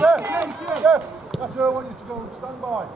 Yeah, that's where I want you to go and stand by.